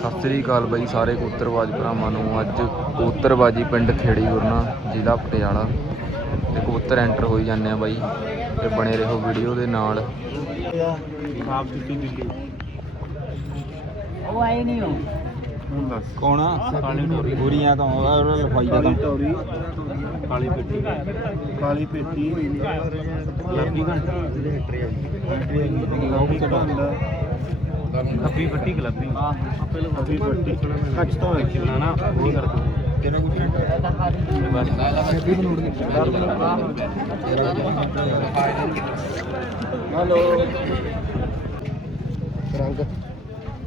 ਸਤਿ ਸ੍ਰੀ ਅਕਾਲ ਬਾਈ ਸਾਰੇ ਕਬੂਤਰਬਾਜ਼ ਭਰਾਵਾਂ ਨੂੰ। ਅੱਜ ਕਬੂਤਰਬਾਜੀ ਪਿੰਡ ਖੇੜੀ ਗੁਰਨਾ ਜ਼ਿਲ੍ਹਾ ਪਟਿਆਲਾ। ਤੇ ਕਬੂਤਰ ਐਂਟਰ ਹੋਈ ਜਾਂਦੇ ਆ ਬਾਈ ਤੇ ਬਣੇ ਰਹੋ ਵੀਡੀਓ ਦੇ ਨਾਲ। ਆਪ ਦਿੱਤੀ ਦਿੱਲੀ ਉਹ ਆਏ ਨਹੀਂ ਹੋ ਹੁਣ ਦੱਸ ਕੌਣ ਕਾਲੀ ਟੋਰੀ ਪੂਰੀਆਂ ਤਾਂ ਉਹ ਲਫਾਈ ਦਾ ਕਾਲੀ ਤਾਂ। ਟੋਰੀ ਕਾਲੀ ਪੇਟੀ ਕਾਲੀ ਪੇਟੀ ਲੱਭੀ ਘੰਟਾ। ਲੱਭੀ ਘੰਟਾ। ਲੱਭੀ ਪੱਟੀ ਗਲੱਬੀ ਹਾਂ ਆਪੇ ਲੋ ਲੱਭੀ ਪੱਟੀ। ਕੱਚ ਤੋਂ ਹੈ ਨਾ ਨਾ ਉਹ ਕਰ ਦੋ ਕਿਹੜਾ ਕੁਝ ਹਲੋ ਰੰਗ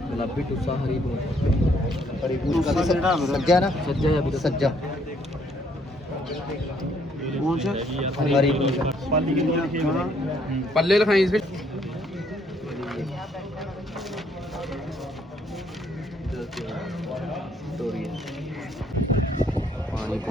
ਗੁਲਾਬੀ ਟੁੱਸਾ ਹਰੀ ਬੋ ਹਰੀ ਦੂਸਰਾ ਜਿਹੜਾ ਮੇਰਾ ਸੱਜਾ ਨਾ ਸੱਜਾ ਜਾਂ ਵੀਰ ਸੱਜਾ ਪੂਛ ਹਰੀ ਪੂਛ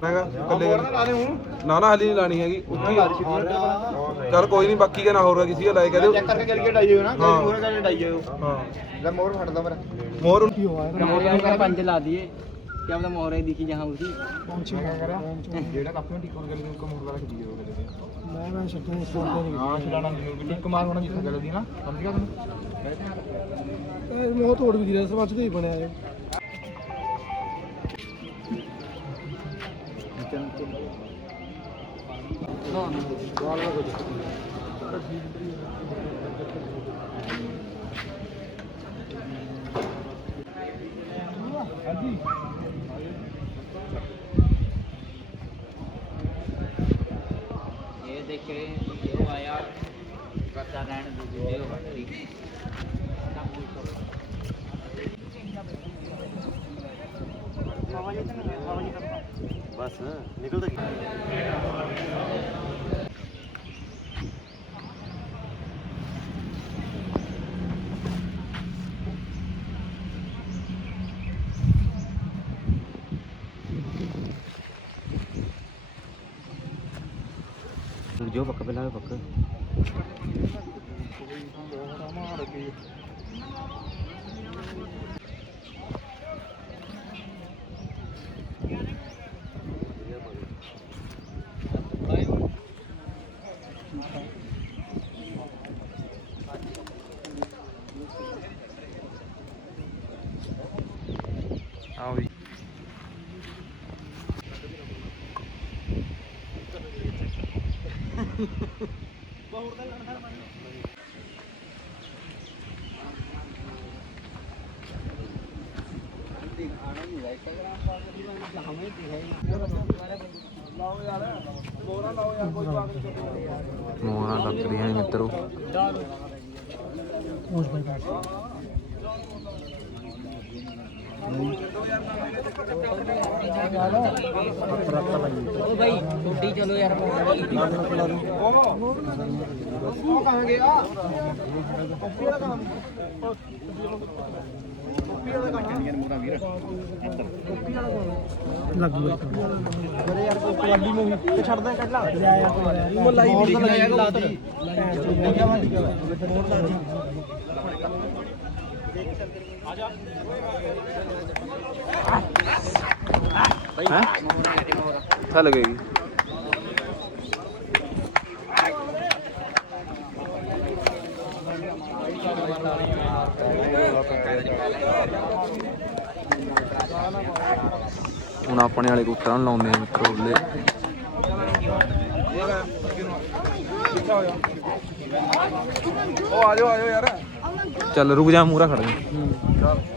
ਹੈਗਾ ਕੱਲੇ ਨਾ ਨਾ ਹਲੀ ਨਹੀਂ ਲਾਣੀ ਹੈਗੀ ਉੱਥੇ ਹੀ ਆ। ਚੱਲ ਕੋਈ ਨਹੀਂ ਬਾਕੀ ਦਾ ਨਾ ਹੋਰ ਕਿਸੇ ਦਾ ਲਾਇ ਕਹਦੇ ਕਰਕੇ ਕਰਕੇ ਡਾਈ ਹੋਇਆ ਨਾ ਹਾਂ। ਹੋਰ ਕਰਕੇ ਡਾਈ ਹੋਇਆ ਹਾਂ ਲੈ ਮੋਰ ਫੜਦਾ ਮੇਰਾ ਮੋਰ मोहरे का पंज ला दिए क्या मतलब मोहरे दिखी जहाँ उसी ਜਿਹੜਾ ਕਾਪੀਆਂ ਟਿਕ ਹੋਣ ਗੱਲ ਨੂੰ ਕਮੋਰ ਵਾਲਾ ਖਦੀ ਹੋ ਗਏ ਮੈਂ ਮੈਂ ਸ਼ੱਕਾਂ ਇਸ ਤੋਂ ਹਾਂ ਛਡਾਣਾ ਨਹੀਂ ਟਿਕ ਮਾਰ ਹੋਣਾ ਜਿੱਥੇ ਗੱਲ ਦੀ ਨਾ ਸਮਝ ਗਿਆ ਤੈਨੂੰ ਮੋਹ ਤੋੜ ਵੀ ਦੀ ਰਸ ਮੱਚ ਹੀ ਬਣਿਆ ਹੈ ये ਜੋ ਪੱਕ ਪਹਿਲਾਂ ਪੱਕ। ਆਓ ਜੀ ਮੋਹਰਾਂ ਲੱਗ ਰਹੀਆਂ ਨੇ ਮਿੱਤਰੋ। ਚਲੋ ਭਾਈ ਛੁੱਟੀ ਚਲੋ ਯਾਰ ਉਹ ਕਹਾਂ ਗਿਆ ਕੋਪੀ ਵਾਲਾ ਕੰਮ ਕੋਪੀ ਵਾਲਾ ਕੰਮ ਯਾਰ ਮੋਰਾ ਵੀਰ ਕੋਪੀ ਵਾਲਾ ਕੰਮ ਲੱਗ ਗਿਆ ਬਰੇ ਯਾਰ ਕੋਪੀ ਲੱਗੀ ਮੂਵੀ ਤੇ ਛੱਡਦਾ ਕੱਢ ਲਾ ਮੁੱਲਾਈ ਵੀ ਲਿਖਿਆ ਯਾਰ ਲਾ ਦੀ ਲਾ ਦੀ ਹੈ ਥਾ ਲੱਗੇਗੀ ਹੁਣ ਆਪਣੇ ਵਾਲੇ ਕਬੂਤਰਾਂ ਨੂੰ ਲਾਉਂਦੇ ਆ ਮਿੱਤਰੋ ਉਹ ਆ ਜਾਓ ਆ ਜਾਓ ਯਾਰ। ਚੱਲ ਰੁਕ ਜਾ ਮੂਰਾ ਖੜ ਜਾ।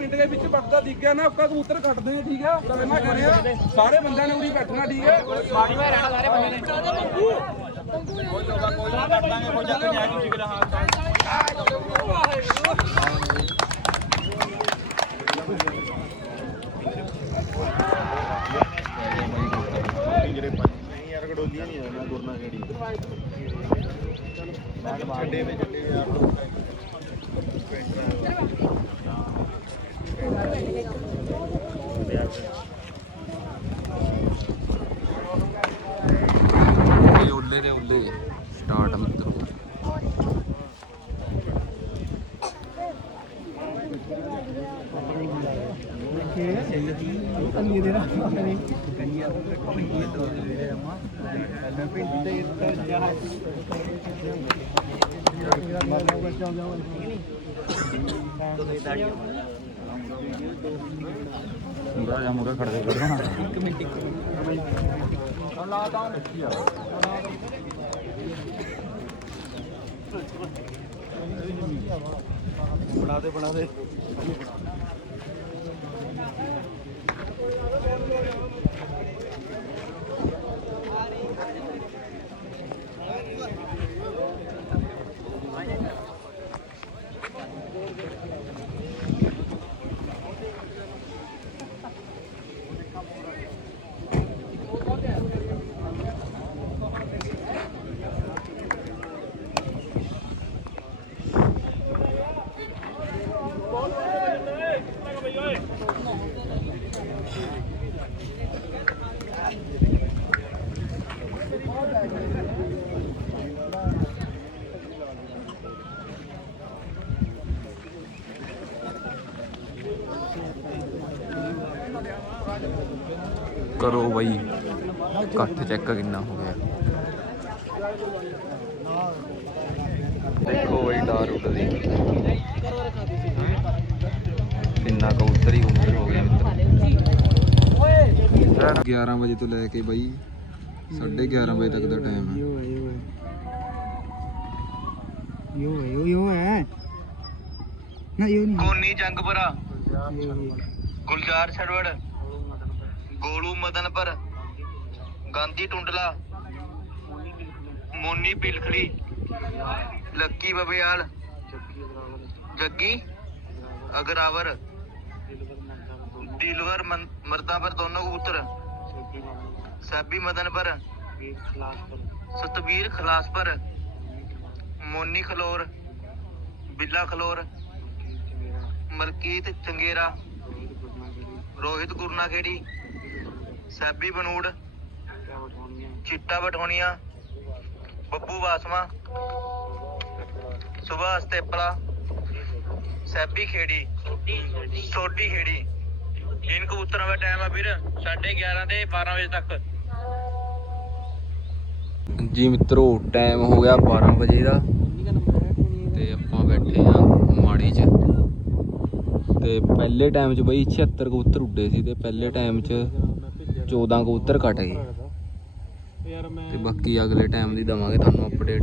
ਪਿੰਡ ਦੇ ਵਿੱਚ ਵੱਟਦਾ ਦਿਖ ਗਿਆ ਨਾ ਆਪਕਾ ਕਬੂਤਰ ਕੱਟਦੇ ਆ ਠੀਕ ਹੈ ਤਾਂ ਮੈਂ ਰਿਹਾ। ਸਾਰੇ ਬੰਦਿਆਂ ਨੇ ਉਰੀ ਬੈਠਣਾ ਠੀਕ ਹੈ ਬਾੜੀ ਮੈਂ ਰਹਿਣਾ ਸਾਰੇ ਬੰਦੇ ਨੇ। ਜਿਹੜੇ ਨਹੀਂ ਯਾਰ ਗਡੋਲੀਆਂ ਨਹੀਂ ਆਉਣਾ ਗੁਰਨਾ ਖੇੜੀ ਛੱਡੇ ਵਿੱਚ ਛੱਡੇ ਯਾਰ ਮੂਰਾ ਜਾ ਮੂਰਾ ਖੜ ਕੇ ਕਰਨਾ ਬਣਾ ਦੇ ਬਣਾ ਦੇ ਕਰੋ ਬਈ ਇਕੱਠ ਚੈੱਕ ਕਿੰਨਾ ਹੋ ਗਿਆ। ਦੇਖੋ ਬਈ ਡਾਰ ਉੱਡਦੀ ਕਿੰਨਾ ਕਬੂਤਰ ਹੀ ਕਬੂਤਰ ਹੋ ਗਿਆ ਮਿੱਤਰ। 11 ਵਜੇ ਤੋਂ ਲੈ ਕੇ ਬਈ 11:30 ਵਜੇ ਤੱਕ ਦਾ ਟਾਈਮ ਹੈ। ਯੋ ਹੈ ਯੋ ਹੈ। ਯੋ ਹੈ ਯੋ ਹੈ। ਨਾ ਯੋ ਨਹੀਂ। ਕੋਨੀ ਜੰਗਪੁਰਾ। ਗੁਲਜ਼ਾਰ ਛੜਵੜ। ਗੋਲੂ ਮਦਨਪੁਰ। ਗਾਂਧੀ ਟੁੰਡਲਾ, ਮੋਨੀ ਪਿਲਖੜੀ ਲੱਕੀ ਬਬਿਆਲ, ਜੱਗੀ ਅਗਰਾਵਰ, ਦਿਲਵਰ ਮਨ- ਦੋਨੋਂ ਕਬੂਤਰ, ਸੈਬੀ ਮਦਨਪੁਰ, ਸਤਵੀਰ ਖਲਾਸਪੁਰ, ਮੋਨੀ ਖਲੋਰ, ਬਿੱਲਾ ਖਲੋਰ, ਮਲਕੀਤ ਚੰਗੇਰਾ, ਰੋਹਿਤ ਗੁਰਨਾਖੇੜੀ ਸੈਬੀ ਬਨੂੜ ਚਿੱਟਾ ਬਠੋਣੀਆਂ ਬੱਬੂ ਬਾਸਮਾ ਸੁਭਾਸ਼ ਤੇਪਲਾ, ਸੈਬੀ ਖੇੜੀ ਸੋਡੀ ਖੇੜੀ। ਇਨ ਕਬੂਤਰਾਂ ਦਾ ਟਾਈਮ ਆ ਵੀਰ 11:30 ਤੇ 12 ਵਜੇ ਤੱਕ। ਜੀ ਮਿੱਤਰੋ ਟਾਈਮ ਹੋ ਗਿਆ 12 ਵਜੇ ਦਾ। ਤੇ ਆਪਾਂ ਬੈਠੇ ਆ ਮਾੜੀ 'ਚ। ਤੇ ਪਹਿਲੇ ਟਾਈਮ 'ਚ ਬਈ 76 ਕਬੂਤਰ ਉੱਡੇ ਸੀ ਤੇ ਪਹਿਲੇ ਟਾਈਮ 'ਚ 14 ਕਬੂਤਰ ਕੱਟ ਗਏ। ਤੇ ਬਾਕੀ ਅਗਲੇ ਟਾਈਮ ਦੀ ਦਵਾਂਗੇ ਤੁਹਾਨੂੰ ਅਪਡੇਟ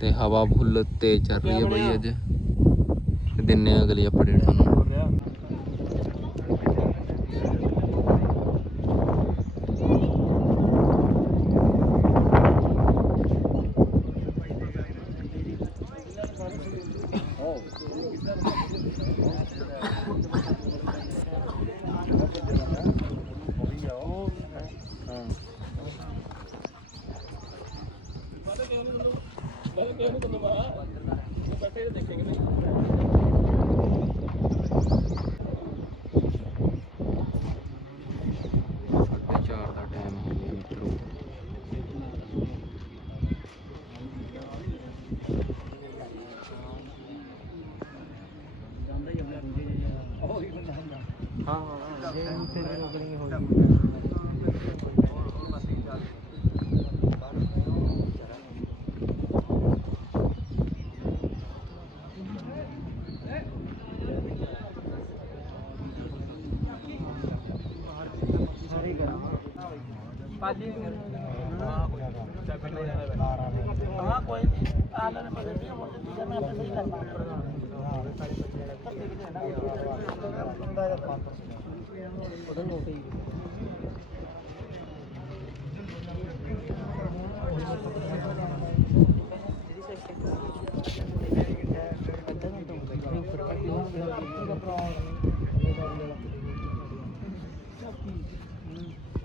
ਤੇ ਹਵਾ ਫੁੱਲ ਤੇਜ਼ ਚੱਲ ਰਹੀ ਹੈ ਬਈ ਅੱਜ। ਤੇ ਦਿੰਨੇ ਅਗਲੀ ਅਪਡੇਟ ਤੁਹਾਨੂੰ। ਬੋਲ мене.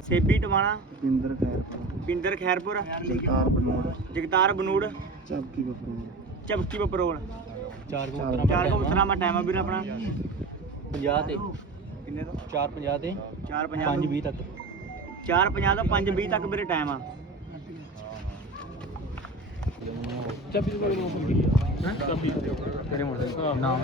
ਸੇਬੀ ਟਵਾਣਾ ਪਿੰਦਰ ਖੈਰਪੁਰ। ਪਿੰਦਰ ਖੈਰਪੁਰ ਜਗਤਾਰ ਬਨੋੜ। ਜਗਤਾਰ ਬਨੂੜ ਚਬਕੀ ਬਪਰੋੜ ਚਬਕੀ ਬਪਰੋਲ। ਚਾਰ ਚਾਰ ਕਬੂਤਰਾਂ ਦਾ ਟਾਈਮ ਆ। ਵੀਰ ਆਪਣਾ। 50 ਤੇ। ਕਿੰਨੇ ਤੋਂ? 450 ਤੇ 450 5 20 ਤੱਕ। 450 ਤੋਂ 520 ਤੱਕ ਵੀਰੇ ਟਾਈਮ ਆ। ਚੱਬੀ ਕੋਲ ਨੂੰ ਹੁੰਦੀ ਹੈ? ਚੱਬੀ। ਤੇਰੇ ਮੁੰਡੇ ਹਾਂ।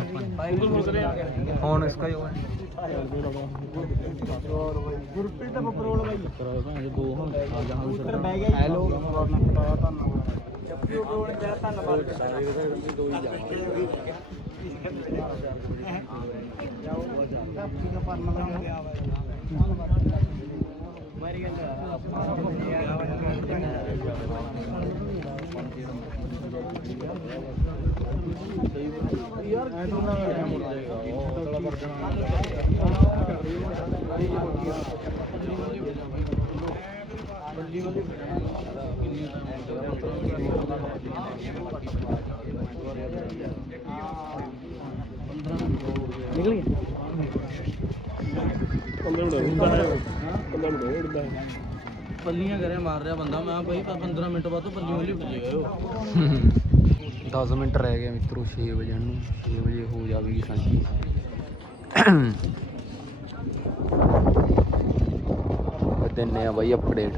ਨਾਮ ਉਂਗਲ ਮੁੜ ਰਿਹਾ ਫੋਨ ਇਸਕਾ ਹੀ ਹੋਗਾ ਗੁਰਪ੍ਰੀਤ ਦਾ ਬਪਰੋਲ ਬਾਈ ਭਾਂ ਦੋ ਹੁਣ ਆ ਜਾ ਹਾਂ ਉੱਤਰ ਬਹਿ ਗਿਆ ਹੈਲੋ ਜੱਪੀ ਬਪਰੋਲ ਦਾ ਧੰਨਵਾਦ ਨਿਕਲ ਗਿਆ ਪੱਲੀਆਂ ਕਰਿਆ ਮਾਰ ਰਿਹਾ ਬੰਦਾ। ਮੈਂ ਭਾਈ 15 ਮਿੰਟ ਬਾਅਦ ਤੋਂ ਪੱਲੀ ਉੱਠ ਜਾਏਗਾ 10 ਮਿੰਟ ਰਹਿ ਗਏ ਮਿੱਤਰੋ 6 ਵਜੇ ਨੂੰ। 6 ਵਜੇ ਹੋ ਜਾਵੇਗੀ ਸਾਂਝੀ। ਦਿੰਨੇ ਆ ਬਾਈ ਅਪਡੇਟ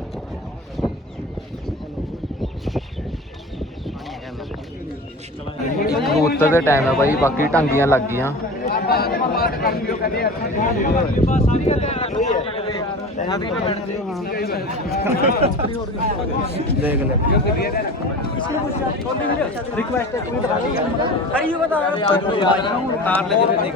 ਕਬੂਤਰ ਦੇ ਟਾਈਮ ਹੈ ਬਾਈ, ਬਾਕੀ ਟਾਂਗੀਆਂ ਲੱਗ ਗਈਆਂ। ਦੇਖ ਲੈ। ਰਿਕਵੈਸਟ ਇੱਕ ਮਿੰਟ ਅਈਓ ਬਤਾ ਤਾਰ ਲੈ ਦੇ ਦੇਖ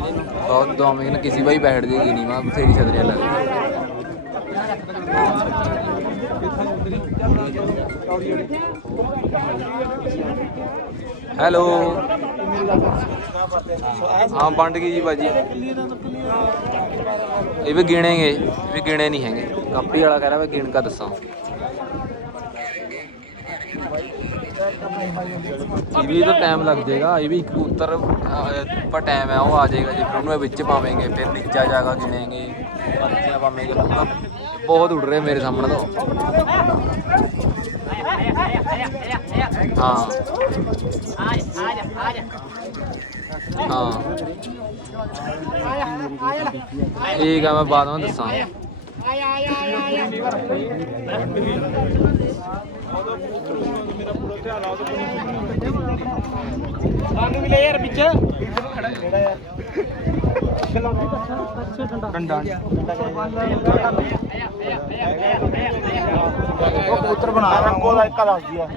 ਨੇ। ਬਹੁਤ ਦੋਵੇਂ ਨੇ, ਕਿਸੇ ਬਾਈ ਬੈਠ ਜੇਗੀ ਨਹੀਂ ਮਾ ਬਥੇਰੀ ਛਤਰੀਆਂ ਲੱਗ ਹੈਲੋ। ਹਾਂ, ਵੰਡ ਗਈ ਜੀ ਬਾਜੀ ਇਹ ਵੀ ਗਿਣੇਗੇ, ਇਹ ਵੀ ਗਿਣੇ ਨਹੀਂ ਹੈਗੇ। ਕਾਪੀ ਵਾਲਾ ਕਹਿ ਰਿਹਾ, ਮੈਂ ਗਿਣ ਕਾ ਦੱਸਾਂ। ਇਹ ਵੀ ਤਾਂ ਟਾਈਮ ਲੱਗ ਜਾਏਗਾ, ਇਹ ਵੀ ਕਬੂਤਰ ਉੱਤਰ ਪਰ ਟਾਈਮ ਹੈ, ਉਹ ਆ ਜਾਏਗਾ ਜੇ ਫਿਰ ਉਹਨੂੰ ਵਿੱਚ ਪਾਵੇਂਗੇ, ਫਿਰ ਨੀਚਾ ਜਾਗਾ ਗਿਣੇਗੇ ਪਰਚੀਆਂ ਪਾਵੇਂਗੇ ਬਹੁਤ ਉੱਡ ਰਹੇ ਮੇਰੇ ਸਾਹਮਣੇ ਤੋਂ ਹਾਂ। ਹਾਂ। ਠੀਕ ਆ, ਮੈਂ ਬਾਅਦ ਵਿੱਚ ਦੱਸਾਂ। ਸਾਨੂੰ ਵੀ ਯਾਰ ਵਿੱਚ ਉਹ ਕਬੂਤਰ ਬਣਾ ਰੰਗੋ ਦਾ ਇੱਕ ਦੱਸ ਦਿਆ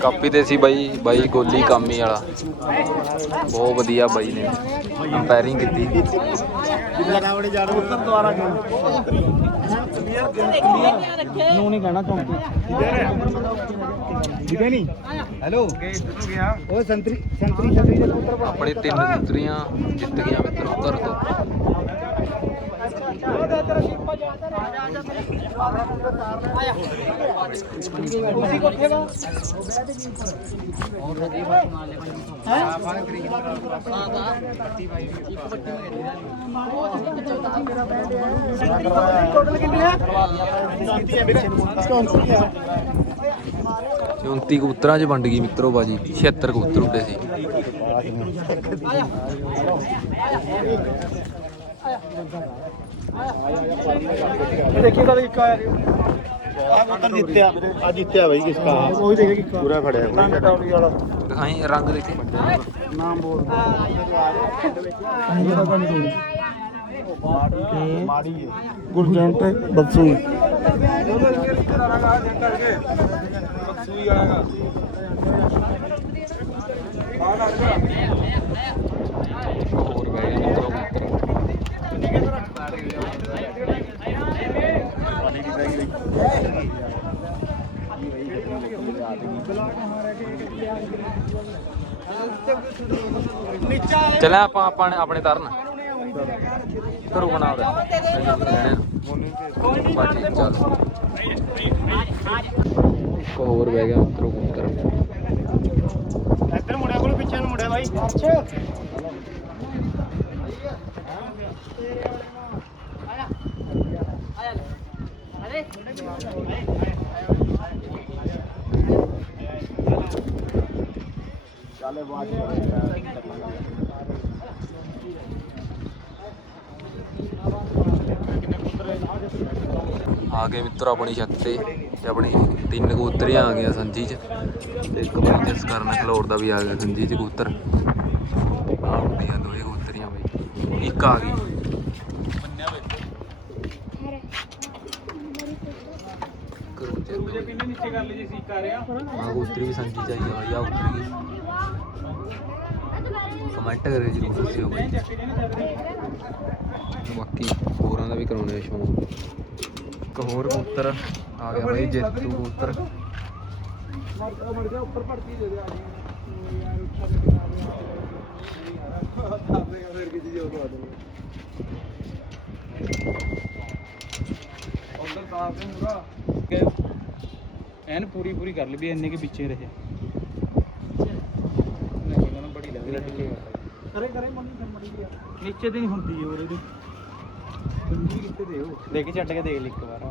ਕਾਪੀ ਤੇ ਸੀ ਬਾਈ ਬਾਈ ਗੋਲੀ ਕਾਮੀ ਵਾਲਾ। ਬਹੁਤ ਵਧੀਆ ਬਾਈ ਨੇ। ਕੰਪੈਰਿੰਗ ਕੀਤੀ। ਨੂੰ ਨਹੀਂ ਕਹਿਣਾ ਚੌਂਕੀ। ਠੀਕ ਹੈ ਨਹੀਂ? ਹੈਲੋ ਉਹ ਸੰਤਰੀ ਸੰਤਰੀ ਸੰਤਰੀ ਦੇ ਪੁੱਤਰ ਬਣਾ। ਆਪਣੀ ਤਿੰਨ ਕਬੂਤਰੀਆਂ ਜਿੱਤ ਗਈਆਂ ਮਿੱਤਰ ਉੱਤਰ ਤੋਂ। ਚੌਂਤੀ ਕਬੂਤਰਾਂ 'ਚ ਵੰਡ ਗਈ ਮਿੱਤਰੋ ਬਾਜੀ 76 ਕਬੂਤਰ ਉੱਡੇ ਸੀ। ਦੇਖੀ ਕਦੇ ਇੱਕ ਆਇਆ ਆ ਕਬੂਤਰ ਜਿੱਤਿਆ ਆ ਜਿੱਤਿਆ ਬਾਈ ਕਿਸ ਕਾ। ਉਹੀ ਦੇਖੇ ਕਿ ਪੂਰਾ ਫੜਿਆ ਰੰਗ ਟੌੜੀ ਵਾਲਾ। ਦਿਖਾਈ ਰੰਗ ਦੇਖੇ। ਨਾਮ ਬੋਲ। ਮਾੜੀ ਹੈ ਗੁਰਜੰਟ ਬਦਸੂ ਸੂਈ ਵਾਲਾ ਹੋਰ ਚਲੇ ਆਪਾਂ ਆਪਾਂ ਨੇ- ਆਪਣੇ ਤਰਨ। ਘਰੋਂ ਬਣਾ ਦੇ। ਬਾਜੀ ਚੱਲ। ਇੱਕ ਹੋਰ ਬਹਿ ਗਿਆ ਮਿੱਤਰੋ ਕਬੂਤਰ ਇੱਧਰ ਮੁੰਡਿਆ ਕੋਲ ਪਿੱਛੇ ਨੂੰ ਮੁੰਡਿਆ ਬਾਈ। ਆ ਗਏ ਮਿੱਤਰ ਆਪਣੀ ਛੱਤ ਤੇ ਤੇ ਆਪਣੀ ਤਿੰਨ ਕਬੂਤਰੀਆਂ ਆ ਗਈਆਂ ਸੰਜੀ ਚ ਤੇ ਇੱਕ ਬਾਈ ਜਿਸ ਕਰਨ ਖਲੋੜ ਦਾ ਵੀ ਆ ਗਿਆ ਸੰਜੀ ਚ ਕਬੂਤਰ। ਆ ਉੱਡੀਆਂ ਦੋਏ ਕਬੂਤਰੀਆਂ ਬਾਈ। ਇੱਕ ਆ ਗਈ। ਕਰੋ ਚੈੱਕ ਨੀਚੇ ਕਰ ਲਈ ਜੀ ਸੀ ਕਰ ਰਿਹਾ ਆ ਕਬੂਤਰੀ ਵੀ ਸੰਜੀ ਚ ਆਈ ਆ ਬਾਈ ਆ ਕਮੈਂਟ ਕਰਿਓ ਜਰੂਰ ਦੱਸਿਓ ਬਾਈ। ਬਾਕੀ ਹੋਰਾਂ ਦਾ ਵੀ ਕਰਾਉਣੇ ਸ਼ੌਂਕ। ਇੱਕ ਹੋਰ ਕਬੂਤਰ ਆ ਗਿਆ ਬਾਈ ਜੇਤੂ ਕਬੂਤਰ। ਮਰ ਜਾ ਉੱਪਰ ਭੜਤੀ ਦੇ ਦੇ ਆ ਫਿਰ ਕਿਸੇ ਦੀ ਉਹ ਦਵਾ ਦੇ ਉਧਰ ਤਾਂ ਆਪੇ ਮੁਰਾ ਐਨ ਪੂਰੀ ਕਿੱਥੇ ਦੇਖ ਕੇ ਛੱਡ ਕੇ ਦੇਖ ਲਈ ਇੱਕ ਵਾਰ।